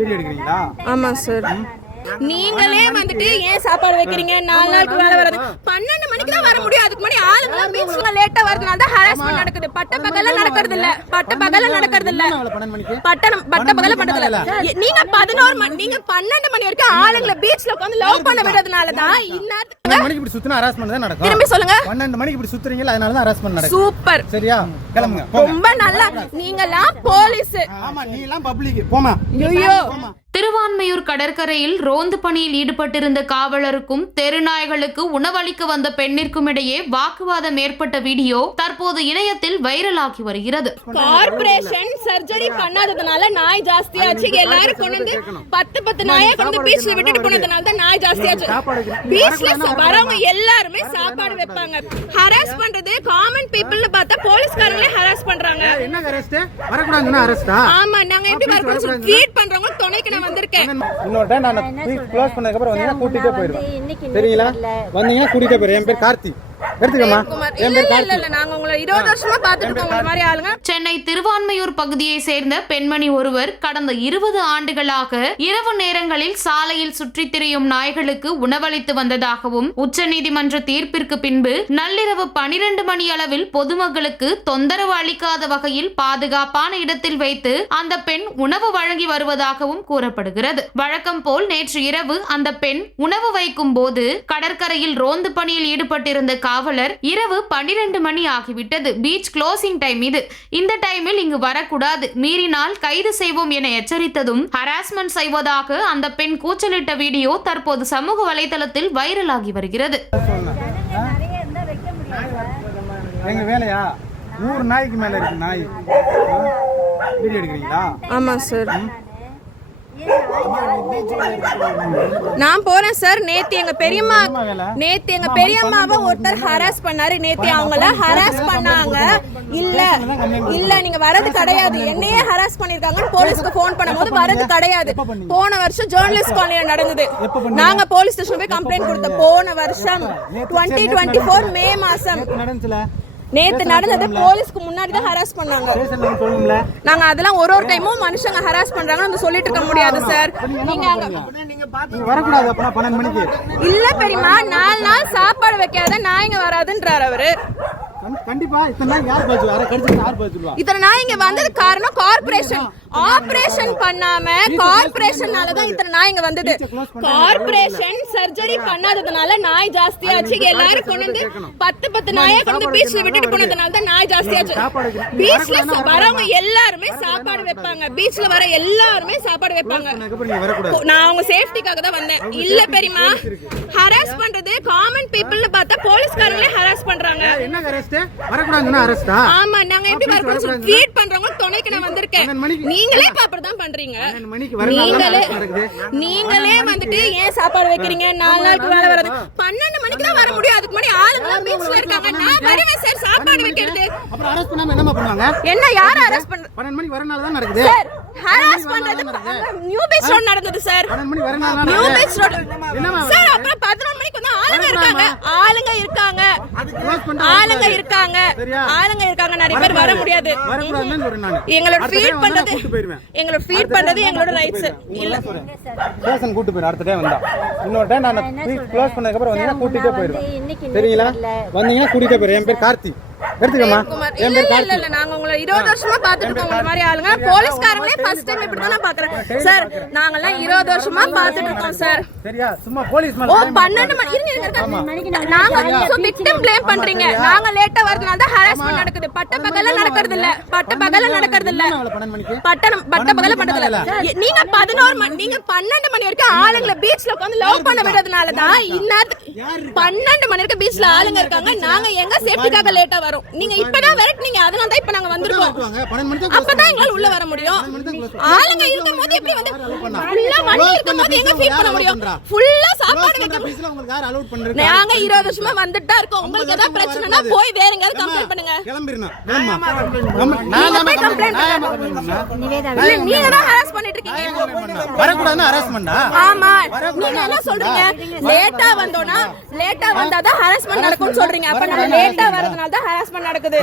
Video எடுக்கிறீங்களா? ஆமா sir. நீங்களே வந்துட்டு ஏன் சாப்பாடு வைக்கிறீங்க? 4 நாளுக்கு வேலை வருது. 12 மணிக்கு தான் வர முடியும். அதுக்கு முன்னாடி ஆளுங்க பீச்ல லேட்டா வரதுனால தான் ஹராஸ்மென்ட் நடக்குது. பட்ட பகல்ல நடக்கிறது இல்ல. பட்ட பகல்ல நடக்கிறது இல்ல. பட்ட பகல்ல பண்றது இல்ல. நீங்க 11 மணி நீங்க 12 மணி வரைக்கும் ஆளுங்களை பீச்ல உட்கார்ந்து லவ் பண்ண விடுறதுனால தான் இன்னத்துக்கு 12 மணிக்கு இப்படி சுத்தினா ஹராஸ்மென்ட் தான் நடக்கும். திரும்பி சொல்லுங்க. 12 மணிக்கு இப்படி சுத்துறீங்க, அதனால தான் ஹராஸ்மென்ட் நடக்கும். சூப்பர். சரியா? கிளம்புங்க. ரொம்ப நல்லா. நீங்கலாம் போலீஸ். ஆமா, நீ எல்லாம் பப்ளிக். போமா. ஐயோ. திருவான்மையூர் கடற்கரையில் ரோந்து பணியில் ஈடுபட்டிருந்த காவலருக்கும் தெருநாய்களுக்கு உணவளிக்க வந்த பெண்ணிற்கும் இடையே வாக்குவாதம் ஏற்பட்ட வீடியோ தற்போது இணையத்தில் வைரலாகி வருகிறது. கார்ப்பரேஷன் சர்ஜரி பண்ணாததுனால நாய் ஜாஸ்தியாச்சு. எல்லாரும் கொண்டு வந்து 10 நாயை கொண்டு பீச்ல விட்டுட்டு போனதுனால தான் நாய் ஜாஸ்தியாச்சு. பீச்ல வரவங்க எல்லாருமே சாப்பாடு வைப்பாங்க. ஹராஸ் பண்றது காமன் பீப்பிள்னு பார்த்தா போலீஸ்காரங்களே ஹராஸ் பண்றாங்க. என்ன அரெஸ்ட்? வரக்கூடாதுன்னா அரெஸ்டா? ஆமா, நாங்க எப்படி வரக்கூடாது ட்வீட் பண்றவங்க துணைக்கு நான் வந்திருக்கேன். இன்னொரு டைம் நான் க்ளோஸ் பண்ணதுக்கு அப்புறம் வந்தீங்கன்னா கூட்டிட்டே போயிடுவேன். சரிங்களா? வந்தீங்கன்னா கூட்டிட்டே போயிடுவேன். என் பேர் கார்த்தி. சென்னை திருவான்மையூர் பகுதியை சேர்ந்த பெண்மணி ஒருவர் கடந்த 20 ஆண்டுகளாக இரவு நேரங்களில் சாலையில் சுற்றித் திரியும் நாய்களுக்கு உணவளித்து வந்ததாகவும் உச்சநீதிமன்ற தீர்ப்பிற்கு பின்பு நள்ளிரவு 12 மணி அளவில் பொதுமக்களுக்கு தொந்தரவு அளிக்காத வகையில் பாதுகாப்பான இடத்தில் வைத்து அந்த பெண் உணவு வழங்கி வருவதாகவும் கூறப்படுகிறது. வழக்கம் போல் நேற்று இரவு அந்த பெண் உணவு வைக்கும் போது கடற்கரையில் ரோந்து பணியில் ஈடுபட்டிருந்த காவலர் இரவு 12 மணி ஆகிவிட்டது. பீச் க்ளோசிங் டைம் இது. இந்த டைமில் இங்கு வரக்கூடாது, மீறினால் கைது செய்வோம் என எச்சரித்ததும் ஹராஸ்மென்ட் செய்வதாக அந்த பெண் கூச்சலிட்ட வீடியோ தற்போது சமூக வலைதளத்தில் வைரலாகி வருகிறது. எங்க வேலையா 100 நாய்க்கு மேல இருக்கு நாய். வீடியோ எடுக்கிறீங்களா? ஆமா சார். நான் போறேன் சார். நேத்து எங்க பெரியம்மாவை ஒருத்தர் ஹராஸ் பண்ணாரு. நேத்து அவங்கள ஹராஸ் பண்ணாங்க. இல்ல நீங்க வரது கிடையாது, என்னையே ஹராஸ் பண்ணிருக்காங்க. போலீஸ்க்கு போன் பண்ணும்போது வரது கிடையாது. போன வருஷம் ஜேர்னலிஸ்ட் காலனில நடந்தது. நாங்க போலீஸ் ஸ்டேஷன் போய் கம்ப்ளைண்ட் கொடுத்தோம். போன வருஷம் 2024 மே மாசம் நேத்து நடந்தது. போலீஸ்க்கு முன்னாடி தான் ஹராஸ் பண்ணாங்க. நாங்க அதெல்லாம் ஒரு டைமும் மனுஷங்க ஹராஸ் பண்றாங்கன்னு சொல்லிட்டு இருக்க முடியாது சார். நீங்க வரக்கூடாது. அப்ப 12 மணிக்கு இல்ல பெரியமா, 4 நாள் சாப்பாடு வைக்காத நாய்ங்க வராதுன்றாரு அவரு. கண்டிப்பா இத்தனை நாய் யார் பாத்து வர கடிச்சு யார் பாத்துடுவா? இத்தனை நாய் இங்க வந்தது காரணம் கார்ப்பரேஷன். ஆபரேஷன் பண்ணாம கார்ப்பரேஷனால தான் இத்தனை நாய் இங்க வந்தது. கார்ப்பரேஷன் சர்ஜரி பண்ணாததுனால நாய் ஜாஸ்தியாச்சு. எல்லாரும் கொண்டு வந்து 10 நாயை கொண்டு பீச்ல விட்டுட்டு போனதுனால தான் நாய் ஜாஸ்தியாச்சு. பீச்ல வரவங்க எல்லாருமே சாப்பாடு வைப்பாங்க. பீச்ல வர எல்லாருமே சாப்பாடு வைப்பாங்க. நான் அவங்க சேஃப்டிக்காக தான் வந்தேன். இல்ல பெரியமா, ஹராஸ் பண்றது காமன் பீப்பிள்னு பார்த்தா போலீஸ்காரங்களே ஹராஸ் பண்றாங்க. என்ன அரெஸ்ட்? வரக்கூடாதுன்னா அரெஸ்டா? ஆமா, நாங்க எப்படி வரக்கூடாது ட்வீட் பண்றவங்க துணைக்கு நான் வந்திருக்கேன். நீங்களே அப்படிதான் பண்றீங்க. நீங்களே வந்துட்டு ஏன் சாப்பாடு வைக்கிறீங்க? 4 நாளுக்கு வேலை வருது. 12 மணிக்கு தான் வர முடியும். அதுக்கு முன்னாடி ஆளுங்க பீச்ல இருக்காங்க. நான் வருவேன் சார் சாப்பாடு வைக்கிறது. அப்புறம் அரெஸ்ட் பண்ணாம என்னமா பண்ணுவாங்க? என்ன யார அரெஸ்ட் பண்ண? 12 மணிக்கு வரனால தான் நடக்குது சார். ஹராஸ் பண்றது நியூ பீச் ரோட் நடந்தது சார். 12 மணிக்கு வரனால நியூ பீச் ரோட் சார். அப்புறம் 11 மணிக்கு வந்து ஆளுங்க இருக்காங்க. நிறைய பேர் வர முடியாது. எங்களோட ஃபீட் பண்றது எங்களோட ரைட்ஸ். இல்ல ஸ்டேஷன் கூட்டி போயிரு. அடுத்த டைம் வந்தா இன்னொரு டைம் நான் க்ளோஸ் பண்ணதுக்கு அப்புறம் வந்தீங்கன்னா கூட்டிட்டே போயிடுவேன். சரிங்களா? வந்தீங்கன்னா கூட்டிட்டே போயிரு. என் பேர் கார்த்தி. எடுத்துக்கமா. இல்ல நாங்க உங்களை 20 வருஷமா பாத்துட்டு இருக்கோம். உங்க மாதிரி ஆளுங்க போலீஸ்காரங்களே ஃபர்ஸ்ட் டைம் இப்படி தான் பாக்குறேன் சார். நாங்க எல்லாம் 20 வருஷமா பாத்துட்டு இருக்கோம் சார். சரியா? சும்மா போலீஸ் மேல 12 மணி நாங்க விக்டிம் ப்ளேம் பண்றீங்க. நாங்க லேட்டா வரதுனால தான் ஹராஸ்மென்ட் நடக்குது. பட்ட பகல்ல நடக்கிறது இல்ல. பட்ட பகல்ல பண்றது இல்ல. நீங்க 12 மணி வரைக்கும் ஆளுங்களை பீச்ல உட்கார்ந்து லவ் பண்ண விடுறதுனால தான் இன்னத்துக்கு 12 மணி வரைக்கும் பீச்ல ஆளுங்க இருக்காங்க. நாங்க எங்க சேஃப்டிக்காக லேட்டா வரோம். நீங்க இப்பதான் விரட்டுனீங்க. அதனால தான் இப்ப நாங்க வந்திருக்கோம். அப்பதான் எங்களால உள்ள வர முடியும். ஆளுங்க இருக்கும்போது எப்படி வந்து ஃபுல்லா வண்டி இருக்கும்போது எங்க ஃபீட் பண்ண முடியும்? ஃபுல்லா சாப்பாடு வைக்க உங்களுக்கு யார் அலோவ் பண்றது? நாங்க 20 வருஷமா வந்துட்டு தான் இருக்கோம். உங்களுக்கு ஏதாவது பிரச்சனைனா போய் வேற எங்கயாவது கம்ப்ளைன்ட் பண்ணுங்க. கிளம்பிரணும். நான் கம்ப்ளைன்ட் பண்ணுங்க. நீங்க தான் ஹராஸ் பண்ணிட்டு இருக்கீங்க. வரக்கூடாதுன்னா ஹராஸ்மெண்டா? ஆமா, நீங்க என்ன சொல்றீங்க? லேட்டா வந்தோம்னா லேட்டா வந்தாதான் ஹராஸ்மெண்ட் நடக்கும்னு சொல்றீங்க. அப்ப நம்ம லேட்டா வரதுனால தான் ஹராஸ்மெண்ட் நடக்குது.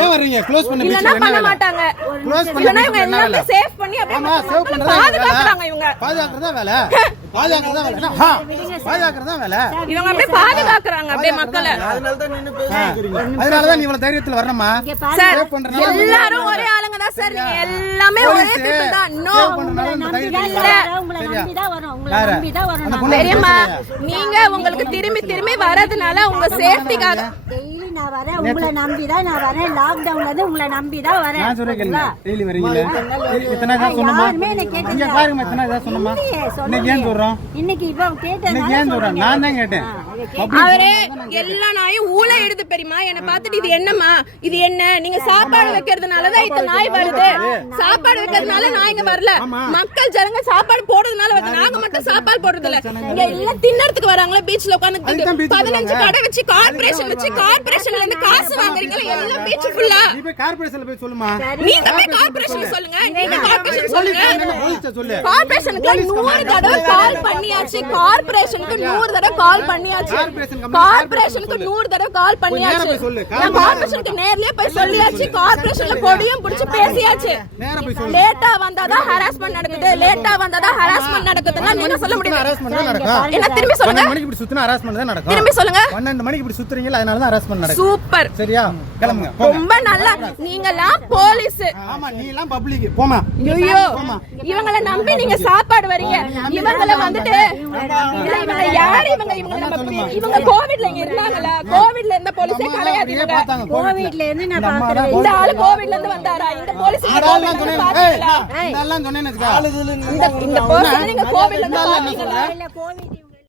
ஏன் வர்றீங்க? க்ளோஸ் பண்ணி இல்லனா பண்ண மாட்டாங்க. க்ளோஸ் பண்ணி இல்லனா இவங்க எல்லாமே சேவ் பண்ணி அப்படியே சேவ் பண்றதா பாதுகாக்கறாங்க. இவங்க பாதுகாக்கறதா வேலை. பாதுகாக்கறதா வேலை. பாதுகாக்கறதா வேலை. இவங்க அப்படியே பாதுகாக்கறாங்க அப்படியே மக்களை. அதனால தான் நீ இவ்வளவு தைரியத்துல வரணுமா? சார் சேவ் பண்றனால எல்லாரும் ஒரே ஆளுங்க தான் சார். நீங்க எல்லாமே ஒரே திட்டம் தான். நோ தெரியுமா? நீங்க உங்களுக்கு திரும்பி திரும்பி வரதுனால உங்க சேஃப்டிக்காக டெய்லி நான் வரேன், உங்களை நம்பிதான் நான் வரேன். லாக்டவுன்ல இருந்து உங்களை நம்பிதான் வரேன். நான் சொல்றேன் டெய்லி வரீங்களே. இத்தனை தான் சொன்னமா? யாருமே என்ன கேட்கல. இங்க பாருங்க இத்தனை தான் சொன்னமா? இன்னைக்கு ஏன் சொல்றோம்? இன்னைக்கு இப்ப இன்னைக்கு கேட்டேன். ஏன் சொல்றேன்? நான் தான் கேட்டேன். அவரே எல்லா நாயும் ஊழ எடுத்து பெரியமா என்ன பார்த்துட்டு இது என்னமா இது என்ன நீங்க சாப்பாடு வைக்கிறதுனாலதான் இந்த நாய் வருது. சாப்பாடு வைக்கிறதுனால நாய்ங்க வரல. மக்கள் ஜனங்க சாப்பாடு போடுறதுனால வருது. நாங்க மட்டும் சாப்பாடு போடுறது இல்ல. இங்க எல்லாம் தின்னறதுக்கு வராங்களா பீச்ல உட்கார்ந்து 15 கடை வச்சு கார்ப்பரேஷன் வச்சு கார்ப்பரேஷன்ல இருந்து காசு வாங்குறீங்களா? எல்லாம் பீச் ஃபுல்லா. நீ போய் கார்ப்பரேஷன்ல போய் சொல்லுமா? நீங்க போய் கார்ப்பரேஷன் சொல்லுங்க. நீங்க கார்ப்பரேஷன் சொல்லுங்க. போலீஸ்ட்ட சொல்லு. கார்ப்பரேஷனுக்கு 100 தடவை கால் பண்ணியாச்சு. கார்ப்பரேஷனுக்கு 100 தடவை கால் பண்ணியாச்சு. கார்ப்பரேஷனுக்கு 100 தடவை கால் பண்ணியாச்சு. நான் கார்ப்பரேஷனுக்கு நேர்லயே போய் சொல்லியாச்சு. கார்ப்பரேஷன்ல கொடியும் புடிச்சு பேசியாச்சு. நேரா போய் சொல்லு. லேட்டா வந்தாதான் ஹராஸ்மெண்ட் நடக்குது. லேட்டா வந்தாதான் ஹராஸ்மெண்ட் நடக்குதுன்னா நீங்க சொல்ல முடியும். ஹராஸ்மெண்ட் தான் நடக்கும். என்ன திரும்பி சொல்லுங்க. 12 மணிக்கு இப்படி சுத்தினா ஹராஸ்மெண்ட் தான் நடக்கும். திரும்பி சொல்லுங்க. 12 மணிக்கு இப்படி சுத்துறீங்கல அதனால தான் ஹராஸ்மெண்ட் நடக்கும். சூப்பர். சரியா? கிளம்புங்க. போங்க. ரொம்ப நல்லா. நீங்கலாம் போலீஸ். ஆமா நீ எல்லாம் பப்ளிக். போமா. ஐயோ இவங்கள நம்பி நீங்க சாப்பாடு வரீங்க. இவங்கள வந்துட்டு இல்ல இவங்க யார் இவங்க? இவங்க கோவிட்ல இங்க இருந்தாங்களா? கோவிட்ல இருந்த போலீஸே கிடையாது. இவங்க கோவிட்ல இருந்து நான் பாக்குறேன். இந்த ஆளு கோவிட்ல இருந்து வந்தாரா? இந்த போலீஸ் அதெல்லாம் சொன்னேன். இதெல்லாம் சொன்னேன்னு இந்த பர்சன் நீங்க கோவிட்ல இருந்து பாத்தீங்களா? இல்ல கோவிட்